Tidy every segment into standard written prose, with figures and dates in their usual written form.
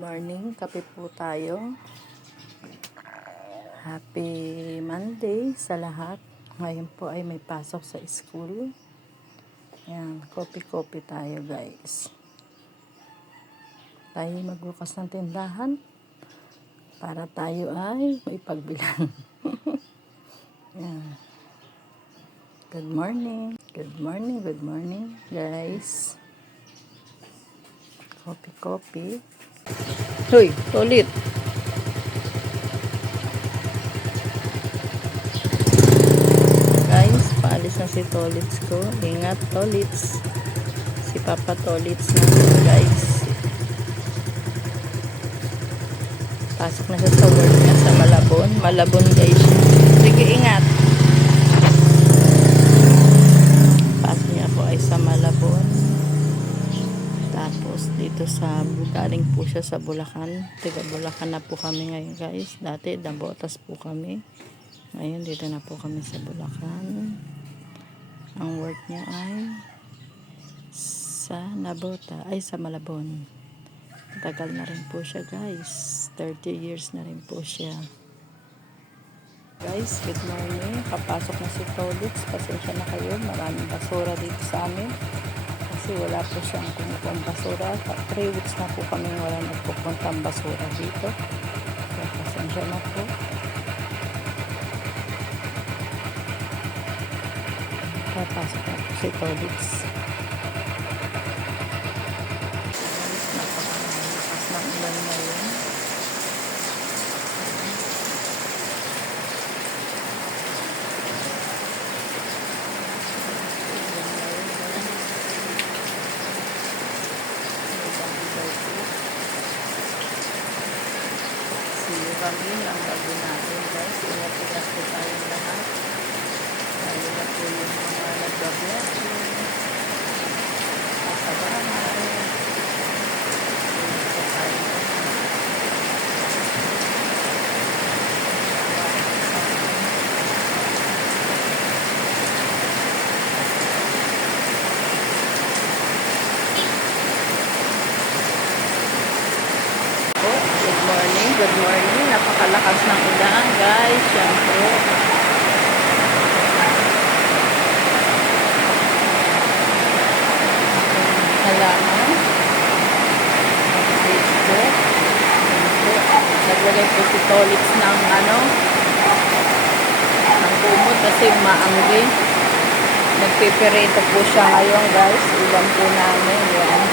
Morning, kape po tayo. Happy Monday sa lahat. Ngayon po ay may pasok sa school. Yan, kopi-kopi tayo guys. Tayo magbukas ng tindahan para tayo ay may pagbilang. Yan. Good morning. Good morning, good morning guys. Kopi-kopi. Hoy, tolit. Guys, paalis na si Tolits ko. Ingat, Tolits. Si Papa Tolits na guys. Pasok na siya sa work niya sa Malabon. Malabon guys. Sige, ingat. Pasok niya po ay sa Malabon. Tapos dito sa galing po siya sa Bulacan. Taga Bulacan na po kami ngayon guys. Dati Dambotas po kami. Ngayon dito na po kami sa Bulacan. Ang work niya ay sa Nabota, ay sa Malabon. Tagal na rin po siya guys. 30 years na rin po siya. Guys, good morning. Papasok na si Tolits. Pasensya na kayo. Maraming basura dito sa amin. Kasi wala po siyang kumukuha basura. 3 weeks na po kami wala nagpupuntang basura dito. So, pasensya na po. Papasok na po si Tolits. Napakalakas ng ulan ngayon. Kami ang bago natin guys. Ingat-ingat po tayong lahat. Lalo na po yung mga nagbabiyahe sa bahay. Ingat po tayong lahat. Good morning. Napakalakas ng ulan guys. Yan po. Halaman. Dito. Naglagay po si Tolits ng ng kumot kasi maanggi. Nagpiperito po siya ngayon guys. Ulan po namin. Yan.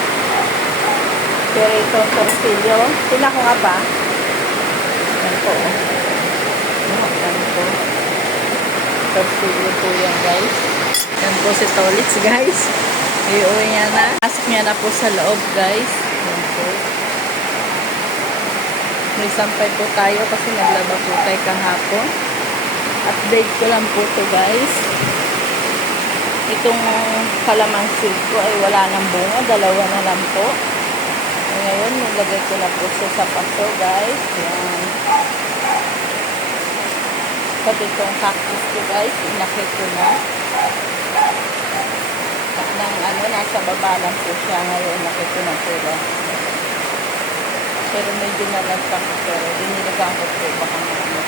Perito torsilyo. Sila ko nga ba? Yan po. Yan po. Torsilyo po yan guys. Yan po si Tolits guys. Iuwi niya na. Pasok niya na po sa loob guys. Yan po. May sampay po tayo kasi naglaba po tayo kahapon. Update ko lang po to guys. Itong kalamansi ko ay wala ng bunga. 2 na lang po. Ngayon, nilagay ko na po siya sa paso, guys. Yan. Pati itong cactus ko, guys. Inakit ko na. Nasa baba lang po siya. Ngayon, inakit ko na po. Pero medyo nalagpak ko. Pero dinilagaan ko po. Baka marami.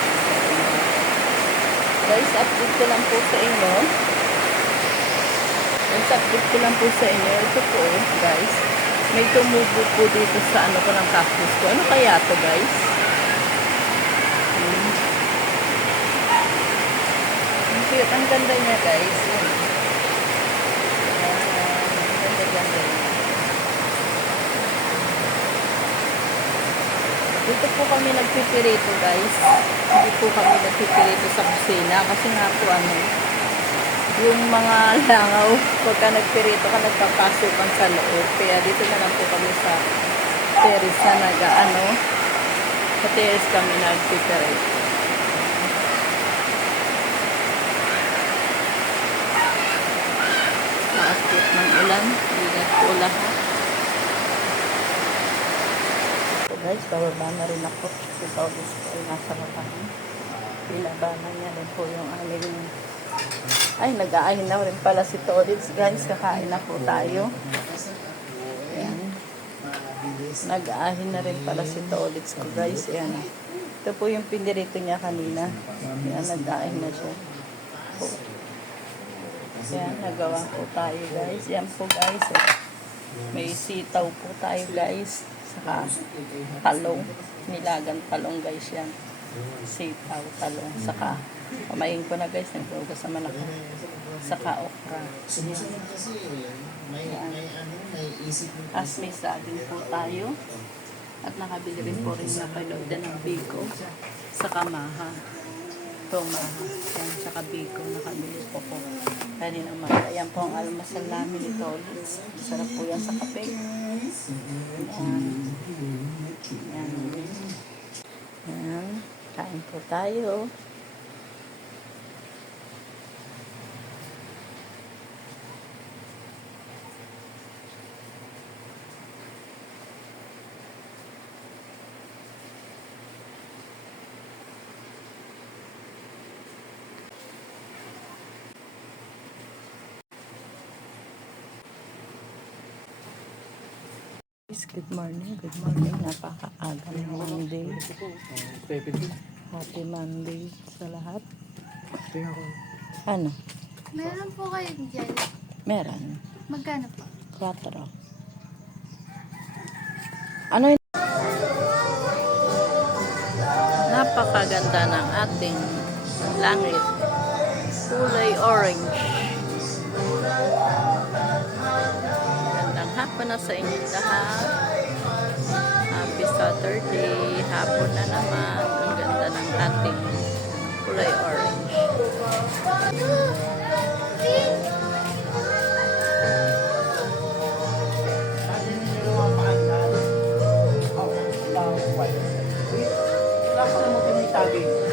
Guys, update ko lang po sa inyo. Update ko lang po sa inyo. Ito po, guys. May tumubo po dito sa ko ng cactus ko. Ano kaya to guys? Ang cute. Ang ganda niya guys. Ang ganda niya. Dito po kami nagpipirito guys. Hindi po kami nagpipirito sa kusina. Kasi nga po yung mga langaw, pagka nagpirito ka, nagpapasukan sa loob. Kaya dito na lang po kami sa terrace na sa terrace kami nagpipirito. Nakakit ng ulan. Ingat po lahat. So guys, bababa na rin ako. Si Tolits po ay nasa labanan. Ilabanan niya rin po yung aming ay, nag-aahin na rin pala si Tolits guys. Kakain na po tayo. Ayan. Nag-aahin na rin pala si Tolits ko guys. Yan. Ito po yung pinirito niya kanina. Yan, nag-aahin na siya. Yan, nagawa po tayo guys. Yan po guys. May sitaw po tayo guys. Saka talong. Nilagang talong guys yan. Sitaw, talong. Saka pamayin ko na guys. Nagbugas naman ako. Saka okra. Yan. Asmi saging po tayo. At nakabili rin po rin na panood ng biko. Saka maha. Ito maha. Yan, saka biko. Nakabili po po. Kanina maha. Yan po ang almasal namin ni Tolits. Sarap po yan sa kape. Yan. Yan. Yan. Kain po tayo. Good morning, good morning. Napakaaga ng Monday. Happy Monday sa lahat. Ano? Meron po kayo dyan. Meron. Magkano po? 4. Ano yun? Napakaganda ng ating langit. Kulay orange. Gandang hapon na sa inyong lahat. Happy Saturday. Hapon na naman. Ang ganda ng ating kulay orange. Wala ka mo pinitabi.